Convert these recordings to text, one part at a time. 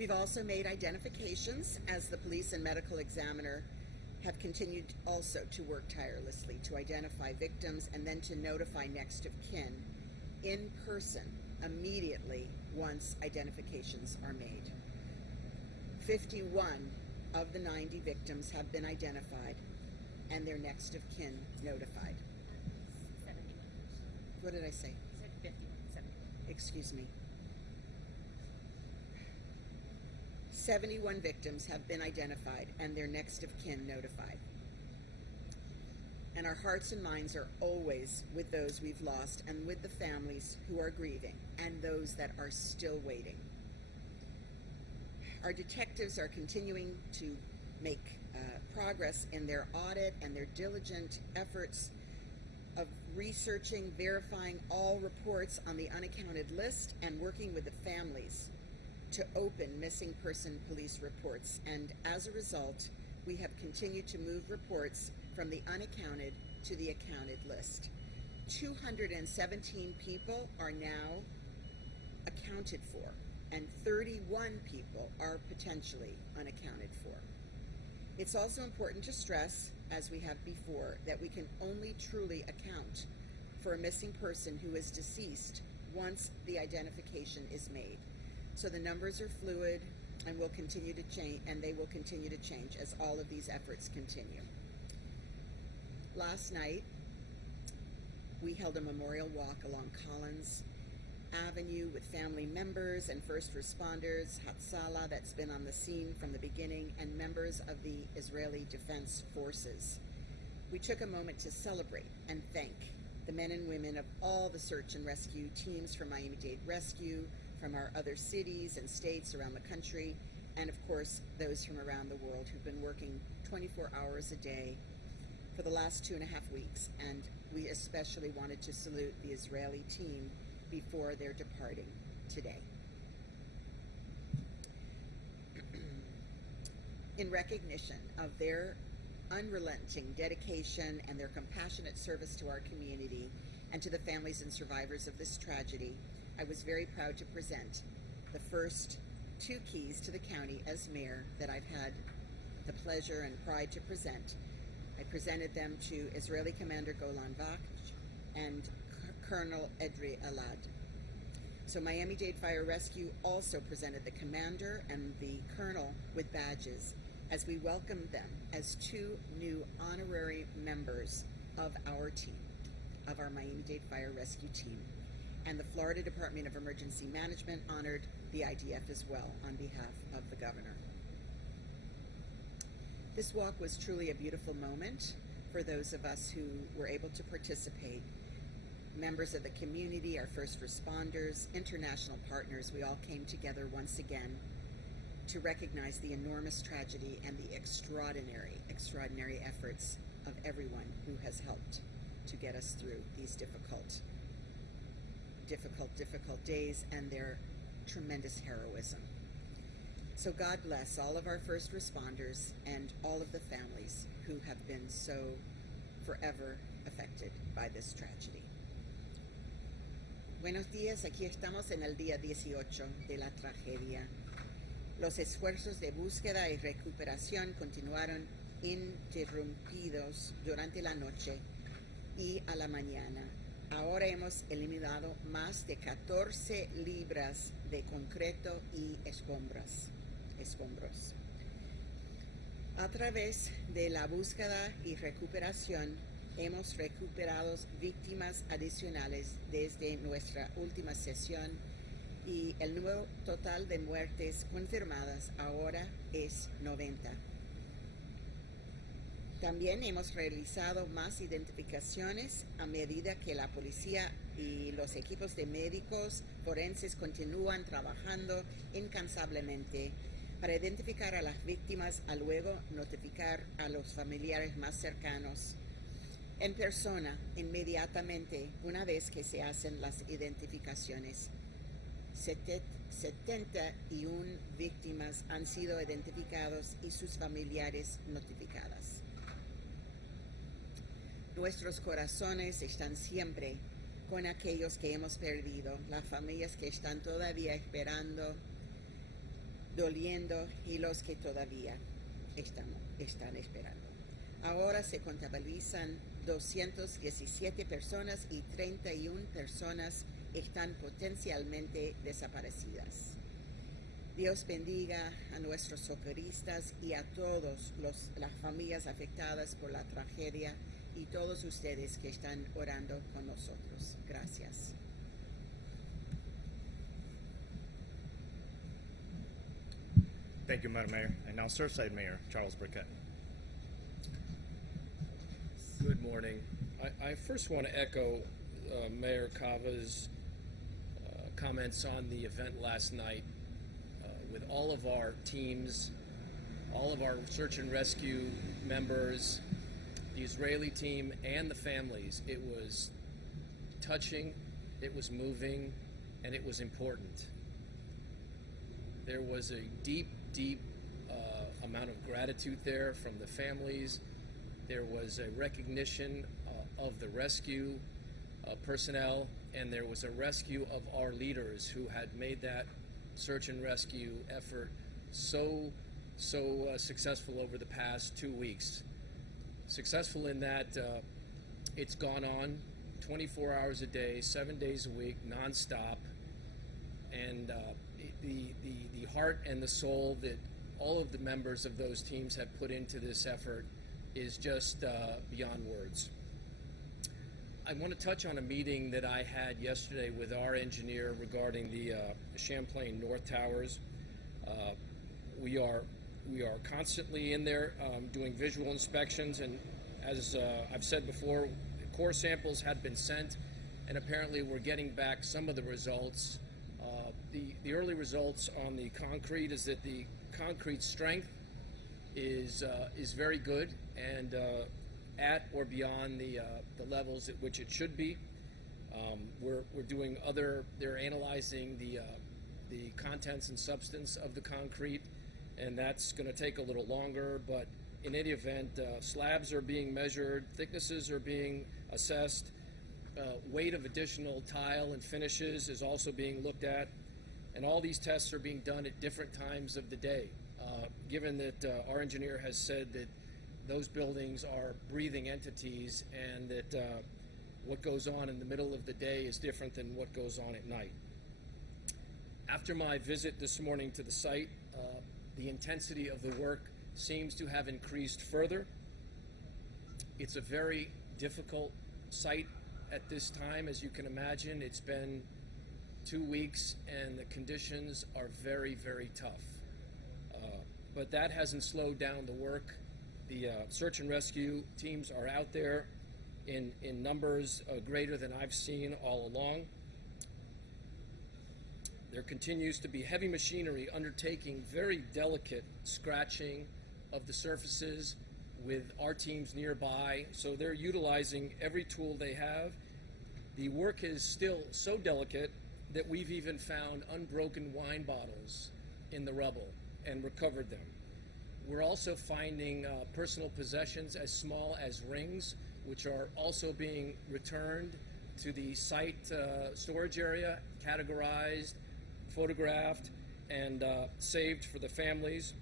We've also made identifications, as the police and medical examiner have continued also to work tirelessly to identify victims and then to notify next of kin in person immediately once identifications are made. 51 of the 90 victims have been identified and their next of kin notified. 71. What did I say? You said 51, 71. Excuse me. 71 victims have been identified and their next of kin notified. And our hearts and minds are always with those we've lost and with the families who are grieving and those that are still waiting. Our detectives are continuing to make progress in their audit and their diligent efforts of researching, verifying all reports on the unaccounted list and working with the families to open missing person police reports. And as a result, we have continued to move reports from the unaccounted to the accounted list. 217 people are now accounted for, and 31 people are potentially unaccounted for. It's also important to stress, as we have before, that we can only truly account for a missing person who is deceased once the identification is made. So the numbers are fluid and will continue to change, and they will continue to change as all of these efforts continue. Last night, we held a memorial walk along Collins Avenue with family members and first responders, Hatzalah, that's been on the scene from the beginning, and members of the Israeli Defense Forces. We took a moment to celebrate and thank the men and women of all the search and rescue teams from Miami-Dade Rescue, from our other cities and states around the country, and of course those from around the world who've been working 24 hours a day for the last 2.5 weeks. And we especially wanted to salute the Israeli team before they're departing today. In recognition of their unrelenting dedication and their compassionate service to our community and to the families and survivors of this tragedy, I was very proud to present the first 2 keys to the county as mayor that I've had the pleasure and pride to present. I presented them to Israeli Commander Golan Vakh and Colonel Edri Elad. So Miami-Dade Fire Rescue also presented the commander and the colonel with badges as we welcomed them as 2 new honorary members of our team, of our Miami-Dade Fire Rescue team. And the Florida Department of Emergency Management honored the IDF as well on behalf of the governor. This walk was truly a beautiful moment for those of us who were able to participate. Members of the community, our first responders, international partners, we all came together once again to recognize the enormous tragedy and the extraordinary efforts of everyone who has helped to get us through these difficult days and their tremendous heroism. So God bless all of our first responders and all of the families who have been so forever affected by this tragedy. Buenos días, aquí estamos en el día 18 de la tragedia. Los esfuerzos de búsqueda y recuperación continuaron interrumpidos durante la noche y a la mañana. Ahora hemos eliminado más de 14 libras de concreto y escombros. A través de la búsqueda y recuperación, hemos recuperado víctimas adicionales desde nuestra última sesión y el número total de muertes confirmadas ahora es 90. También hemos realizado más identificaciones a medida que la policía y los equipos de médicos forenses continúan trabajando incansablemente para identificar a las víctimas y luego notificar a los familiares más cercanos en persona inmediatamente una vez que se hacen las identificaciones. 71 víctimas han sido identificados y sus familiares notificadas. Nuestros corazones están siempre con aquellos que hemos perdido, las familias que están todavía esperando doliendo y los que todavía están esperando. Ahora se contabilizan 217 personas y 31 personas están potencialmente desaparecidas. Dios bendiga a nuestros socorristas y a todas las familias afectadas por la tragedia y todos ustedes que están orando con nosotros. Gracias. Thank you, Madam Mayor. And now Surfside Mayor Charles Burkett. Good morning. I first want to echo Mayor Cava's comments on the event last night. With all of our teams, all of our search and rescue members, the Israeli team, and the families, it was touching, it was moving, and it was important. There was a deep amount of gratitude there from the families. There was a recognition of the rescue personnel, and there was a rescue of our leaders who had made that search and rescue effort so successful over the past 2 weeks. Successful in that it's gone on 24 hours a day, 7 days a week, nonstop, and the heart and the soul that all of the members of those teams have put into this effort is just beyond words. I want to touch on a meeting that I had yesterday with our engineer regarding the Champlain North Towers. We are constantly in there doing visual inspections, and as I've said before, core samples had been sent, and apparently we're getting back some of the results. The early results on the concrete is that the concrete strength is very good and at or beyond the levels at which it should be. We're doing they're analyzing the contents and substance of the concrete, and that's going to take a little longer, but in any event, slabs are being measured, thicknesses are being assessed, weight of additional tile and finishes is also being looked at, and all these tests are being done at different times of the day. Given that our engineer has said that those buildings are breathing entities and that what goes on in the middle of the day is different than what goes on at night. After my visit this morning to the site, the intensity of the work seems to have increased further. It's a very difficult site at this time, as you can imagine. It's been 2 weeks and the conditions are very, very tough. But that hasn't slowed down the work. The search and rescue teams are out there in numbers greater than I've seen all along. There continues to be heavy machinery undertaking very delicate scratching of the surfaces with our teams nearby, so they're utilizing every tool they have. The work is still so delicate that we've even found unbroken wine bottles in the rubble and recovered them. We're also finding personal possessions as small as rings, which are also being returned to the site storage area, categorized, photographed, and saved for the families.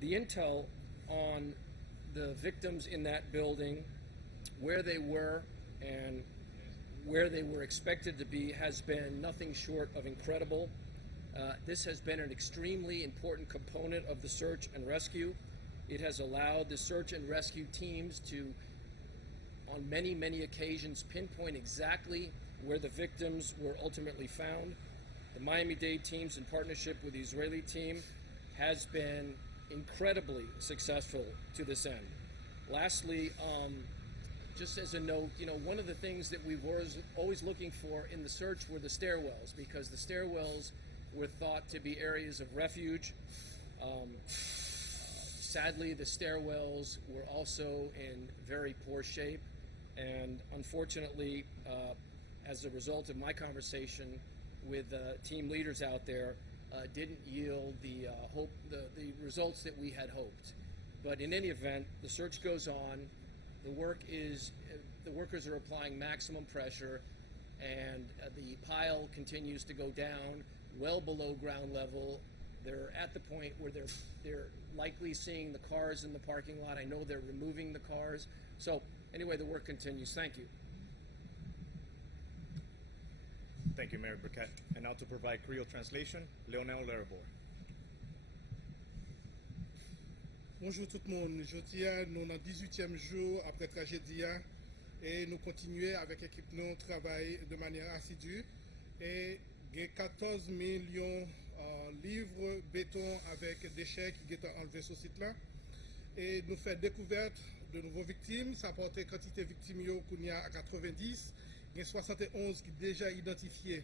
The intel on the victims in that building, where they were and where they were expected to be, has been nothing short of incredible. This has been an extremely important component of the search and rescue. It has allowed the search and rescue teams to, on many, many occasions, pinpoint exactly where the victims were ultimately found. The Miami-Dade teams, in partnership with the Israeli team, has been incredibly successful to this end. Lastly, just as a note, one of the things that we were always looking for in the search were the stairwells, because the stairwells were thought to be areas of refuge. Sadly, the stairwells were also in very poor shape, and unfortunately, as a result of my conversation with team leaders out there, didn't yield the results that we had hoped. But in any event, the search goes on. The workers are applying maximum pressure, and the pile continues to go down well below ground level, They're at the point where they're likely seeing the cars in the parking lot. I know they're removing the cars. So anyway, the work continues. Thank you. Thank you, Mayor Burkett. And now to provide Creole translation, Leonel Leribor. Bonjour tout le monde. Aujourd'hui, nous sommes dans le 18e jour après la tragédie et nous continuons avec l'équipe nous travailler de manière assidue. Et il y a 14 millions de livres béton avec déchets qui sont enlevés sur ce site-là. Et nous faisons découverte de nouveaux victimes. Ça porte la quantité de victimes qu'on y a à 90. Il y a 71 qui sont déjà identifiés.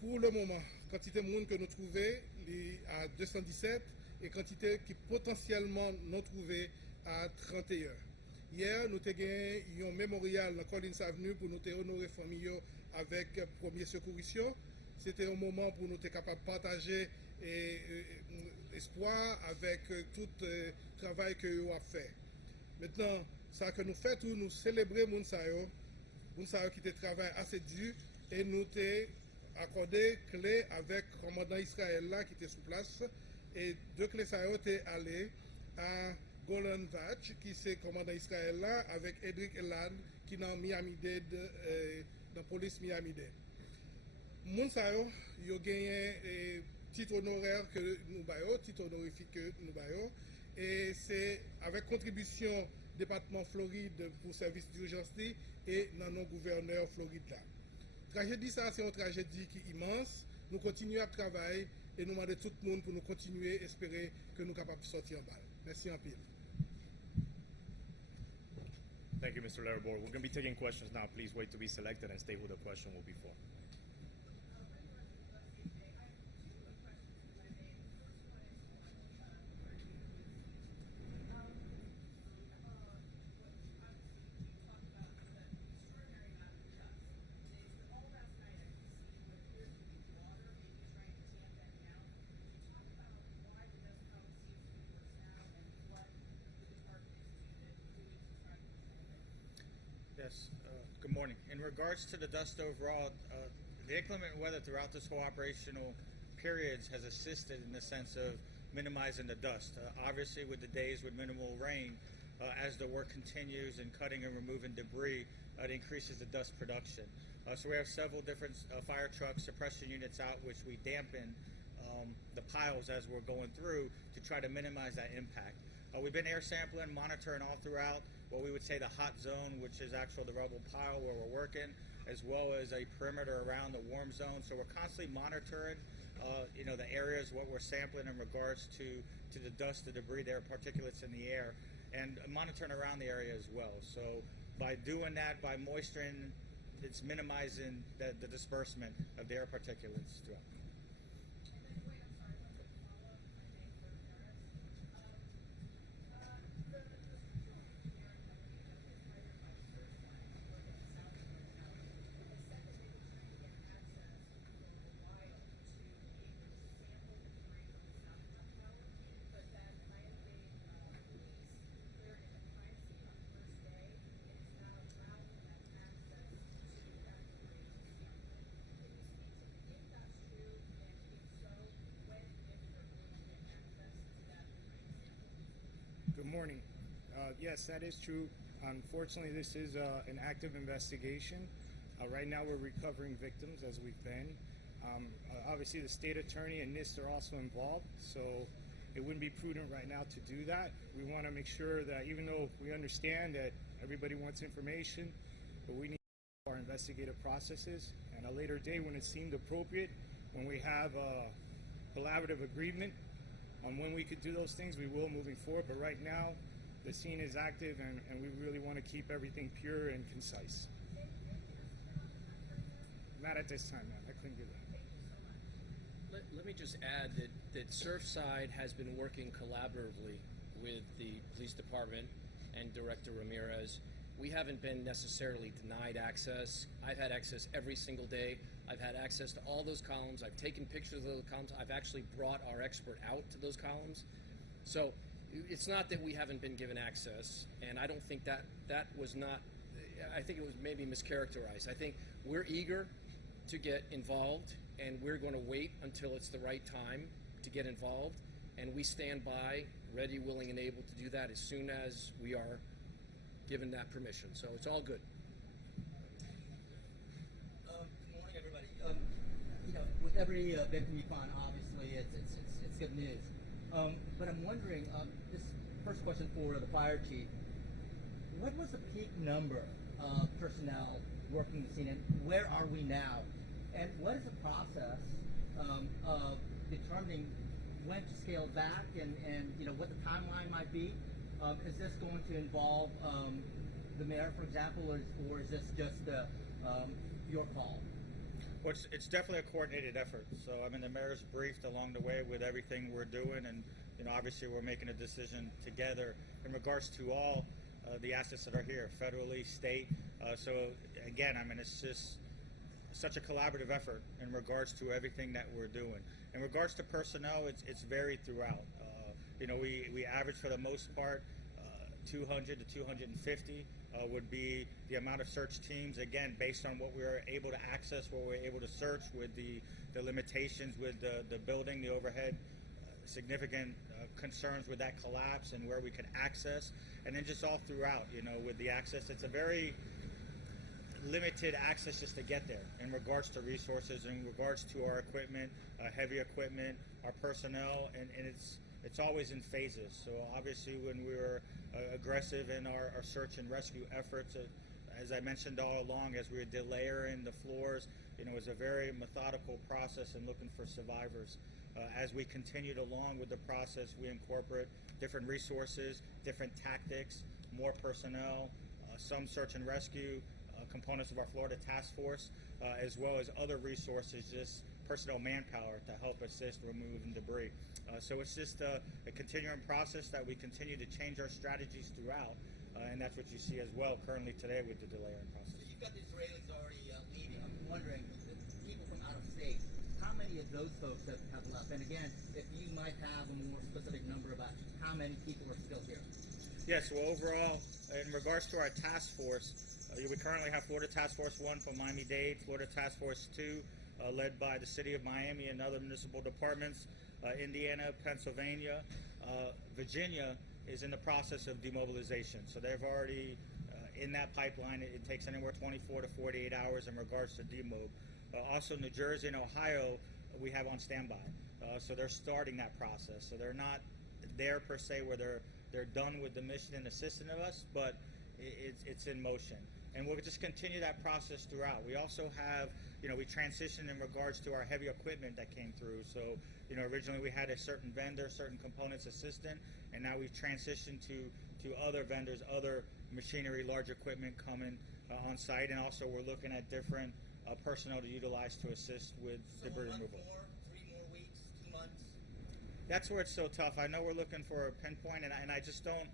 Pour le moment, la quantité de monde que nous trouvons est à 217 et la quantité qui potentiellement nous trouvée à 31. Hier, nous avons gagné un mémorial dans Collins Avenue pour nous honorer les familles avec le premier secouristes. C'était un moment pour nous être capables de partager espoir avec tout le travail que nous avons fait. Maintenant, ça que nous faisons, nous célébrons Mounsayo qui te travaille assez dur et nous avons accordé clé avec le commandant Israël là qui était sur place. Et deux clés ça ont été allées à Golan Vatch, qui c'est commandant Israël là, avec Edric Elad, qui est dans Miami-Dade, dans la police Miami-Dade. Mounsayo, il a gagné un titre honoraire que nous baillons, titre honorifique que nous baillons, et c'est avec contribution département Floride pour service d'urgence et dans nos gouverneurs Floride là. Tragédie ça, c'est une tragédie qui est immense. Nous continuons à travailler et nous demandons tout le monde pour nous continuer à espérer que nous sommes capables de sortir en balle. Merci en pile. Thank you, Mr. Leribor. We're going to be taking questions now. Please wait to be selected and state who the question will be for. Yes, good morning. In regards to the dust overall, the inclement weather throughout this whole operational periods has assisted in the sense of minimizing the dust. Obviously, with the days with minimal rain, as the work continues in cutting and removing debris, it increases the dust production. So we have several different fire trucks, suppression units out, which we dampen the piles as we're going through to try to minimize that impact. We've been air sampling, monitoring all throughout what we would say the hot zone, which is actually the rubble pile where we're working, as well as a perimeter around the warm zone. So we're constantly monitoring, the areas, what we're sampling in regards to the dust, the debris, the air particulates in the air, and monitoring around the area as well. So by doing that, by moisturing, it's minimizing the disbursement of the air particulates throughout. Good morning. Yes, that is true. Unfortunately, this is an active investigation. Right now, we're recovering victims as we've been. Obviously, the state attorney and NIST are also involved, so it wouldn't be prudent right now to do that. We want to make sure that even though we understand that everybody wants information, but we need our investigative processes. And a later day, when it seemed appropriate, when we have a collaborative agreement on when we could do those things, we will moving forward. But right now, the scene is active, and we really want to keep everything pure and concise. Not at this time, man. I couldn't do that. Let me just add that Surfside has been working collaboratively with the police department and Director Ramirez. We haven't been necessarily denied access. I've had access every single day. I've had access to all those columns. I've taken pictures of those columns. I've actually brought our expert out to those columns. So it's not that we haven't been given access, and I don't think that was not, I think it was maybe mischaracterized. I think we're eager to get involved, and we're going to wait until it's the right time to get involved, and we stand by, ready, willing, and able to do that as soon as we are given that permission. So it's all good. Good morning, everybody. With every victim you find, obviously it's good news. But I'm wondering, this first question for the fire chief: what was the peak number of personnel working the scene, and where are we now? And what is the process of determining when to scale back, and what the timeline might be? Is this going to involve the mayor, for example, or is this just your call? Well, it's definitely a coordinated effort. So, I mean, the mayor's briefed along the way with everything we're doing, and obviously we're making a decision together in regards to all the assets that are here, federally, state. So, again, I mean, it's just such a collaborative effort in regards to everything that we're doing. In regards to personnel, it's varied throughout. We average for the most part 200 to 250 would be the amount of search teams, again, based on what we were able to access, what we were able to search, with the limitations with the building, the overhead, significant concerns with that collapse and where we could access, and then just all throughout, with the access. It's a very limited access just to get there in regards to resources, in regards to our equipment, heavy equipment, our personnel, and it's always in phases. So obviously when we were aggressive in our search and rescue efforts, as I mentioned all along, as we were delayering the floors, it was a very methodical process in looking for survivors. As we continued along with the process, we incorporate different resources, different tactics, more personnel, some search and rescue, components of our Florida task force, as well as other resources, just personnel manpower to help assist removing debris. So it's just a continuing process that we continue to change our strategies throughout, and that's what you see as well currently today with the delaying process. So you've got the Israelis already leaving. I'm wondering, the people from out of state, how many of those folks have left? And again, if you might have a more specific number about how many people are still here. Yes, well, overall, in regards to our task force, we currently have Florida Task Force 1 from Miami-Dade, Florida Task Force 2, led by the City of Miami and other municipal departments, Indiana, Pennsylvania. Virginia is in the process of demobilization. So they've already, in that pipeline, it takes anywhere 24 to 48 hours in regards to demob. Also, New Jersey and Ohio, we have on standby. So they're starting that process. So they're not there per se where they're done with the mission and assisting of us, but it's in motion. And we'll just continue that process throughout. We also have, we transitioned in regards to our heavy equipment that came through. So, originally we had a certain vendor, certain components assistant, and now we've transitioned to other vendors, other machinery, large equipment coming on site. And also we're looking at different personnel to utilize to assist with debris removal. 3 more weeks, 2 months? That's where it's so tough. I know we're looking for a pinpoint, and I just don't,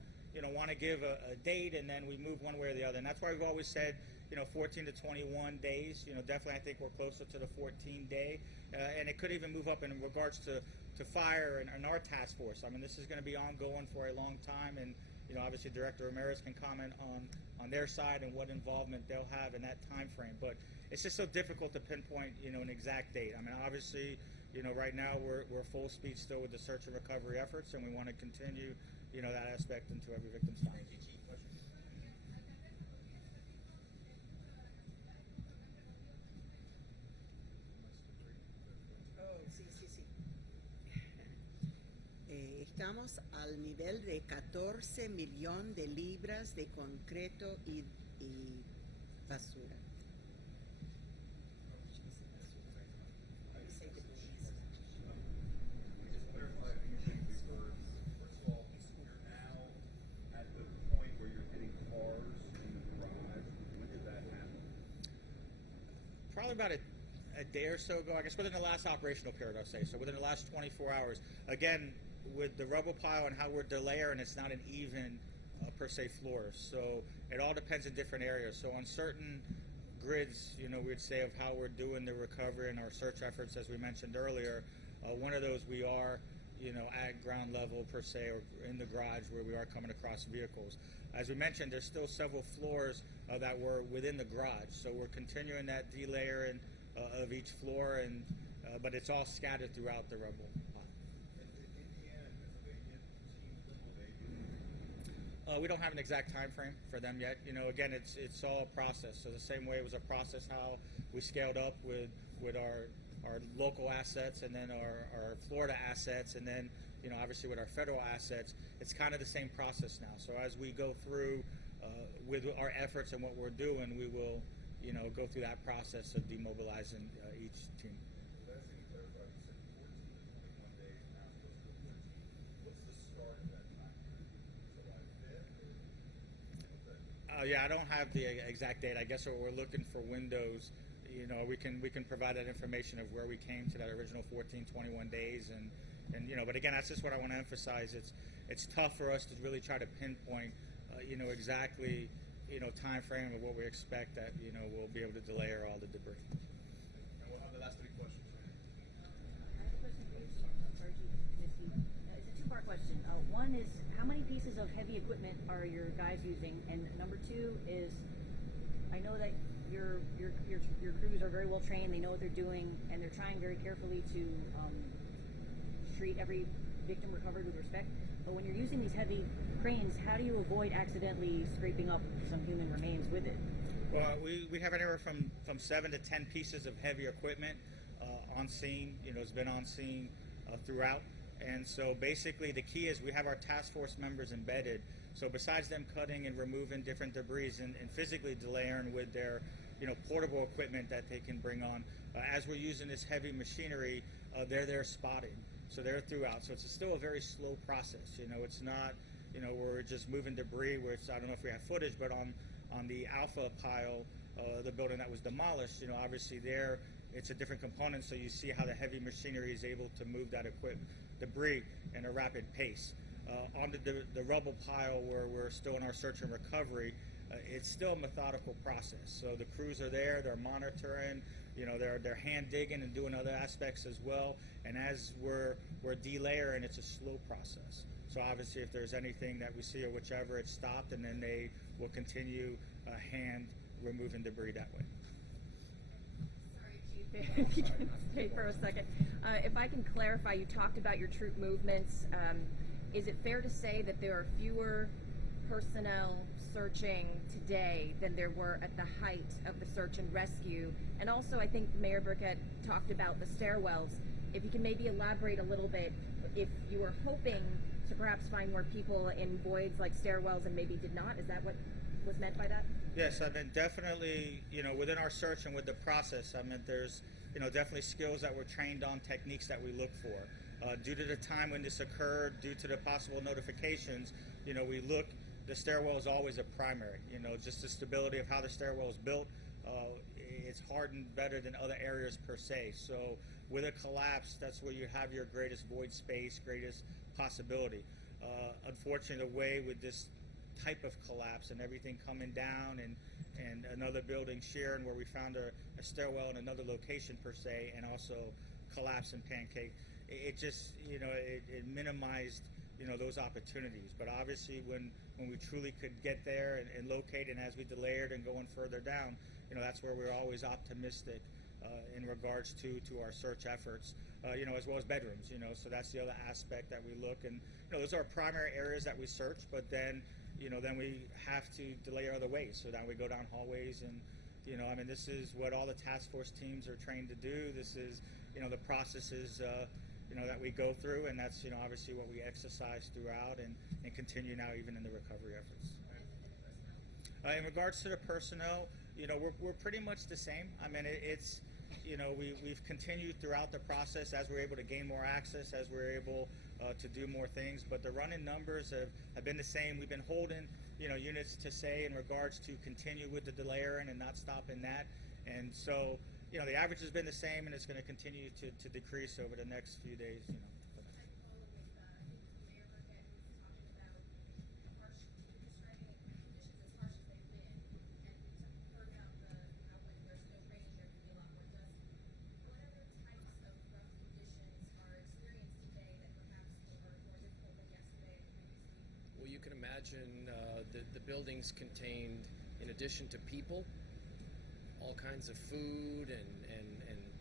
want to give a date and then we move one way or the other. And that's why we've always said, 14 to 21 days. Definitely I think we're closer to the 14-day. And it could even move up in regards to fire and our task force. I mean, this is going to be ongoing for a long time. And, obviously Director Ramirez can comment on their side and what involvement they'll have in that time frame. But it's just so difficult to pinpoint, an exact date. I mean, obviously, right now we're full speed still with the search and recovery efforts, and we want to continue, that aspect into every victim's find. Thank you, Chief. Oh, sí, sí, sí. Estamos al nivel de 14 millones de libras de concreto y basura. Probably about a day or so ago, I guess within the last operational period, I'll say. So within the last 24 hours. Again, with the rubble pile and how we're delayering, it's not an even, per se, floor. So it all depends in different areas. So on certain grids, we'd say of how we're doing the recovery and our search efforts, as we mentioned earlier, one of those we are, at ground level, per se, or in the garage where we are coming across vehicles. As we mentioned, there's still several floors that were within the garage. So we're continuing that delayering of each floor, and but it's all scattered throughout the rubble pile. We don't have an exact time frame for them yet. You know, again, it's all a process. So the same way it was a process how we scaled up with our local assets and then our Florida assets and then, you know, obviously with our federal assets, it's kind of the same process now. So as we go through with our efforts and what we're doing, we will, you know, go through that process of demobilizing each team. Last thing to clarify, you said 14 to 21 days, now it's supposed to go 14. What's the start of that time period? July 5th? Yeah, I don't have the exact date. I guess we're looking for windows. You know, we can provide that information of where we came to that original 14, 21 days, and you know. But again, that's just what I want to emphasize. It's tough for us to really try to pinpoint, you know, exactly, you know, time frame of what we expect that, you know, we'll be able to delayer all the debris. And we'll have the last 3 questions. I have a question for you, Sergeant Misty. It's a two-part question. One is, how many pieces of heavy equipment are your guys using? And number 2 is, I know that your crews are very well trained. They know what they're doing, and they're trying very carefully to treat every victim recovered with respect. But when you're using these heavy cranes, how do you avoid accidentally scraping up some human remains with it? Well, we have anywhere from 7 to 10 pieces of heavy equipment on scene. You know, it's been on scene throughout. And so basically the key is we have our task force members embedded. So besides them cutting and removing different debris and physically delayering with their, you know, portable equipment that they can bring on, as we're using this heavy machinery, they're there spotting. So they're throughout. So it's still a very slow process. You know, it's not, you know, we're just moving debris where it's, I don't know if we have footage, but on the Alpha pile, the building that was demolished, you know, obviously there it's a different component. So you see how the heavy machinery is able to move that debris in a rapid pace. On the rubble pile where we're still in our search and recovery, it's still a methodical process. So the crews are there, they're monitoring, you know, they're hand digging and doing other aspects as well. And as we're delayering, it's a slow process. So obviously if there's anything that we see or whichever, it's stopped, and then they will continue hand removing debris that way. Sorry, Chief, if you can stay for a second. If I can clarify, you talked about your troop movements. Is it fair to say that there are fewer personnel searching today than there were at the height of the search and rescue? And also, I think Mayor Burkett talked about the stairwells. If you can maybe elaborate a little bit, if you were hoping to perhaps find more people in voids like stairwells and maybe did not, is that what was meant by that? Yes, I mean, definitely, you know, within our search and with the process, I mean, there's, you know, definitely skills that we're trained on, techniques that we look for. Due to the time when this occurred, due to the possible notifications, you know, the stairwell is always a primary. You know, just the stability of how the stairwell is built, it's hardened better than other areas per se. So with a collapse, that's where you have your greatest void space, greatest possibility. Unfortunately, the way with this type of collapse and everything coming down and another building sharing where we found a stairwell in another location per se, and also collapse and pancake, it just, you know, it minimized, you know, those opportunities. But obviously when we truly could get there and locate, and as we delayed and going further down, you know, that's where we're always optimistic in regards to our search efforts, you know, as well as bedrooms, you know. So that's the other aspect that we look, and, you know, those are primary areas that we search, but then, you know, then we have to delay other ways. So now we go down hallways, and, you know, I mean, this is what all the task force teams are trained to do. This is, you know, the processes, you know, that we go through, and that's, you know, obviously what we exercise throughout and continue now even in the recovery efforts. In regards to the personnel, you know, we're pretty much the same. I mean, it's, you know, we've continued throughout the process as we're able to gain more access, as we're able to do more things, but the running numbers have been the same. We've been holding, you know, units to say in regards to continue with the delayering and not stopping that. And so, you know, the average has been the same, and it's going to continue to decrease over the next few days, you know. Well, you can imagine the buildings contained, in addition to people, all kinds of food and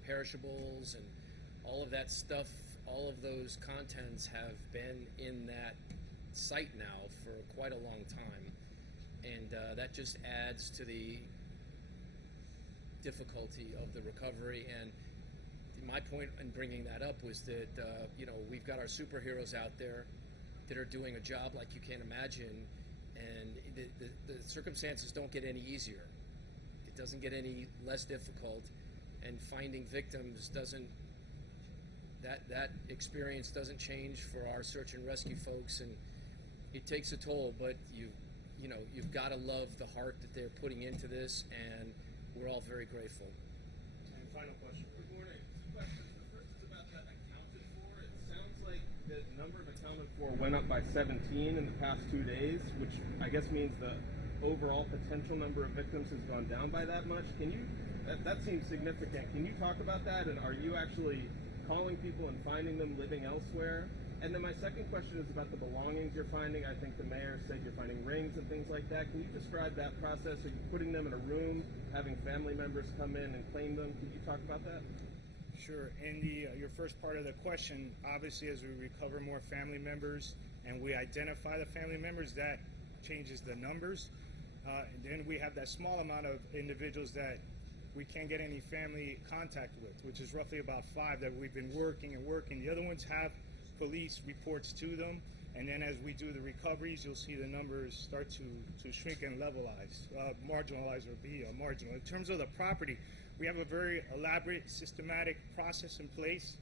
perishables and all of that stuff. All of those contents have been in that site now for quite a long time, and that just adds to the difficulty of the recovery. And my point in bringing that up was that we've got our superheroes out there that are doing a job like you can't imagine, and the circumstances don't get any easier. It doesn't get any less difficult, and finding victims doesn't. That experience doesn't change for our search and rescue folks, and it takes a toll. But you've got to love the heart that they're putting into this, and we're all very grateful. And final question. Good morning. Two questions. The first is about that accounted for. It sounds like the number of accounted for went up by 17 in the past 2 days, which I guess means the overall potential number of victims has gone down by that much. That seems significant. Can you talk about that? And are you actually calling people and finding them living elsewhere? And then my second question is about the belongings you're finding. I think the mayor said you're finding rings and things like that. Can you describe that process? Are you putting them in a room, having family members come in and claim them? Can you talk about that? Sure. In your first part of the question, obviously as we recover more family members and we identify the family members, that changes the numbers. And then we have that small amount of individuals that we can't get any family contact with, which is roughly about 5 that we've been working. The other ones have police reports to them, and then as we do the recoveries, you'll see the numbers start to shrink and marginalize or be marginal. In terms of the property, we have a very elaborate, systematic process in place.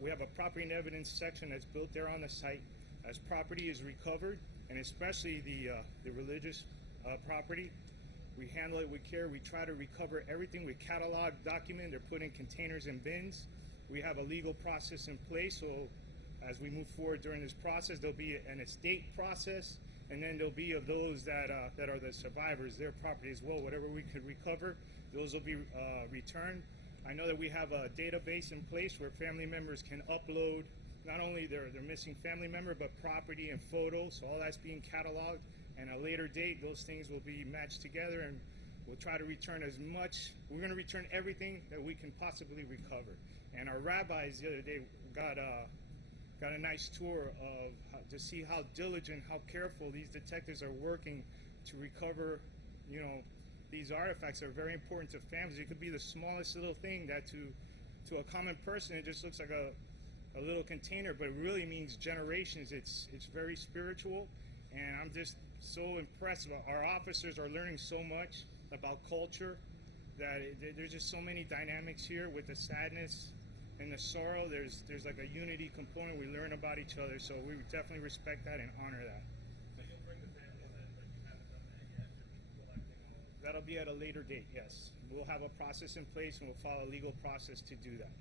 We have a property and evidence section that's built there on the site. As property is recovered, and especially the religious property, we handle it with care. We try to recover everything. We catalog, document. They're put in containers and bins. We have a legal process in place. So as we move forward during this process, there'll be an estate process, and then there'll be of those that are the survivors, their property as well. Whatever we could recover, those will be returned. I know that we have a database in place where family members can upload not only their missing family member, but property and photos. So all that's being cataloged. And at a later date, those things will be matched together, and we'll try to return as much. We're going to return everything that we can possibly recover. And our rabbis the other day got a nice tour to see how diligent, how careful these detectives are working to recover, these artifacts that are very important to families. It could be the smallest little thing that to a common person, it just looks like a little container, but it really means generations. It's very spiritual, and I'm just so impressed. Our officers are learning so much about culture that there's just so many dynamics here with the sadness and the sorrow. There's like a unity component. We learn about each other, so we definitely respect that and honor that. So you'll bring the families in, but you haven't done that yet. You're collecting all of them. That'll be at a later date, yes. We'll have a process in place, and we'll follow a legal process to do that.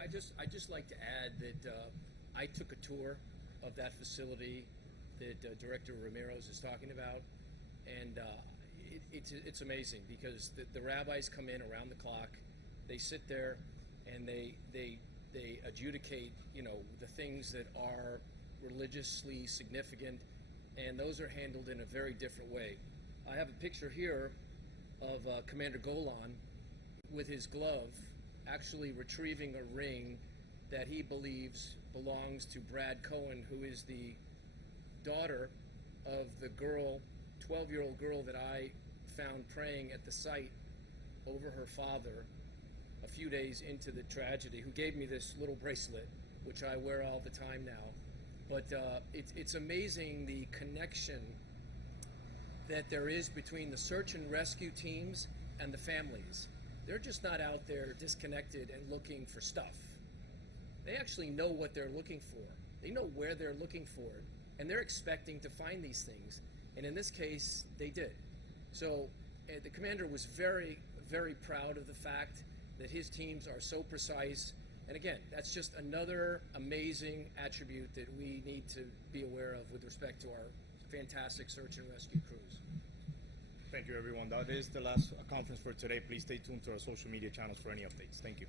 I just like to add that I took a tour of that facility that Director Ramirez is talking about, and it's amazing because the rabbis come in around the clock. They sit there and they adjudicate, the things that are religiously significant, and those are handled in a very different way. I have a picture here of Commander Golan with his glove actually retrieving a ring that he believes belongs to Brad Cohen, who is the daughter of the 12-year-old girl that I found praying at the site over her father a few days into the tragedy, who gave me this little bracelet, which I wear all the time now. But it's amazing the connection that there is between the search and rescue teams and the families. They're just not out there disconnected and looking for stuff. They actually know what they're looking for. They know where they're looking for it, and they're expecting to find these things. And in this case, they did. So the commander was very, very proud of the fact that his teams are so precise. And again, that's just another amazing attribute that we need to be aware of with respect to our fantastic search and rescue crews. Thank you, everyone. That is the last conference for today. Please stay tuned to our social media channels for any updates. Thank you.